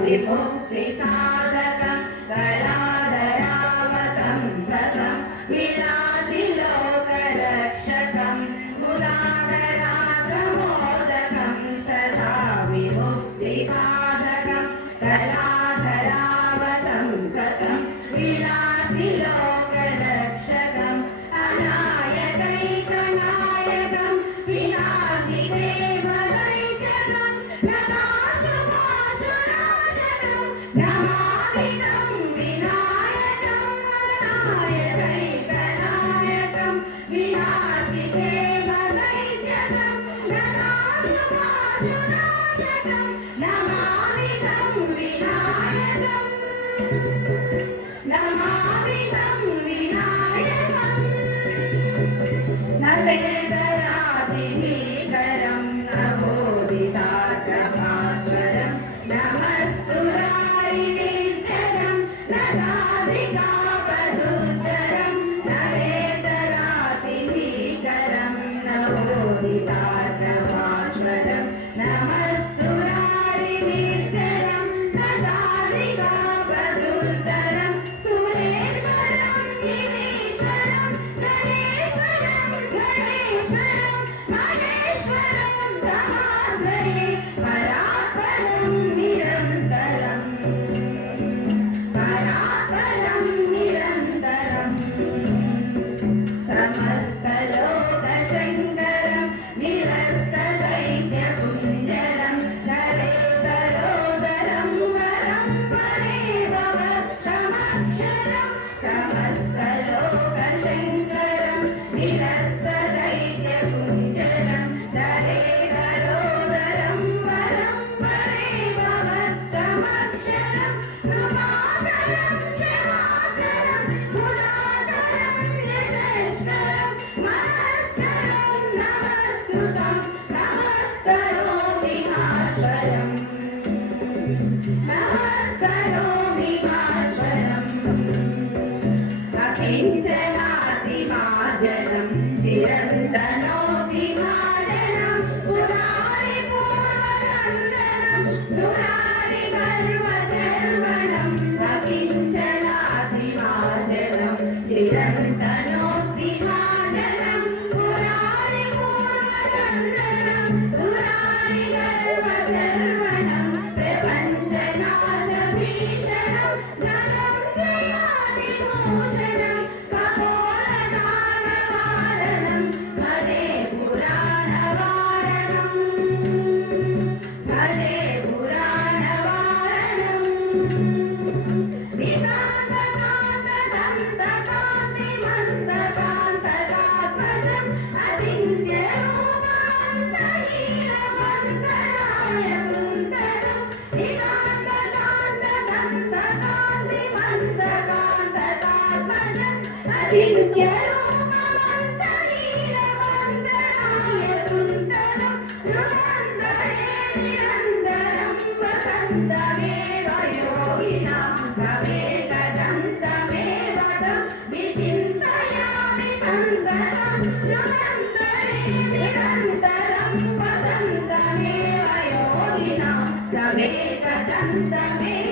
विमुक्ति साधकं कलाधरावसंसदं विलासि लोकरक्षकं मुदाकरासमोदकं सदा विमुक्ति साधकं कलाधरावसंसदं विलासि लोकरक्षकं अनायकैकनायकं विनाशि देवदैत्यकं नमामितं विनायकं अनायकैकनायकं विनाशि देवदैत्यकं नमाशुभाशुनाशकं नमामितं विनायकं नमामितं विनायकं न वेदरादिभीकरं न बोधितार्थभास्वरं नमस्सुरारिनिर्जनं न दादिकापदुत्तरं न वेदरादिभीकरं न बोधितार्थभास्वरं नमस्सुरारिनिर्जनं न दादिकापदुत्तरं सुरेश्वरं गिरीश्वरं गणेश्वरं गणेश्वरं महेश्वरं तमाश्रये परात्परं निरन्तरं परात्परं निरन्तरं समस्तलोकशङ्करं निरस्तदैत्यकुञ्जरं नरेतरोदरं वरं परेव वक्तमक्षरं समस्तलोकशङ्करं निरस्तदैत्यकुञ्जरं नरेतरोदरं वरं परेव वक्तमक्षरं कृपाकरं क्षमाकरं मुदाकरं यशस्करं मनस्करं नमस्कृतं नमस्करोमि भास्वरम् नमस्करोमि भास्वरम् अकिञ्चनातिमार्जनं चिरन्तनोऽतिभाजनं सुरारिपूर्वनन्दनं सुरारिगर्वशर्वणम् अकिञ्चनातिमार्जनं चिरन्तनोऽतिभाजनं सुरारिपूर्वनन्दनं सुरारिगर्वशर्वणं प्रपञ्चनाशभीषणं नलं जयादिभूषणं कपोलदानवारणं भजे पुराणवारणं भजे पुराणवारणं विकान्तकान्तदन्तकान्तिमन्तकान्तकात्मजम् अचिन्त्यरूपमन्तहीनमन्तरायकुन्तलं विकान्तकान्तदन्तकान्तिमन्तकान्तकात्मजम् अचिन्त्यरूपमन्तहीनमन्तरायकुन्तलं रुदन्तरे निरन्तरं वसन्तमेव योगिनां कवेकदन्तमेव तं विचिन्तयामि सन्ततं रुदन्तरे निरन्तरं वसन्तमेव योगिनां कवेकदन्तमेव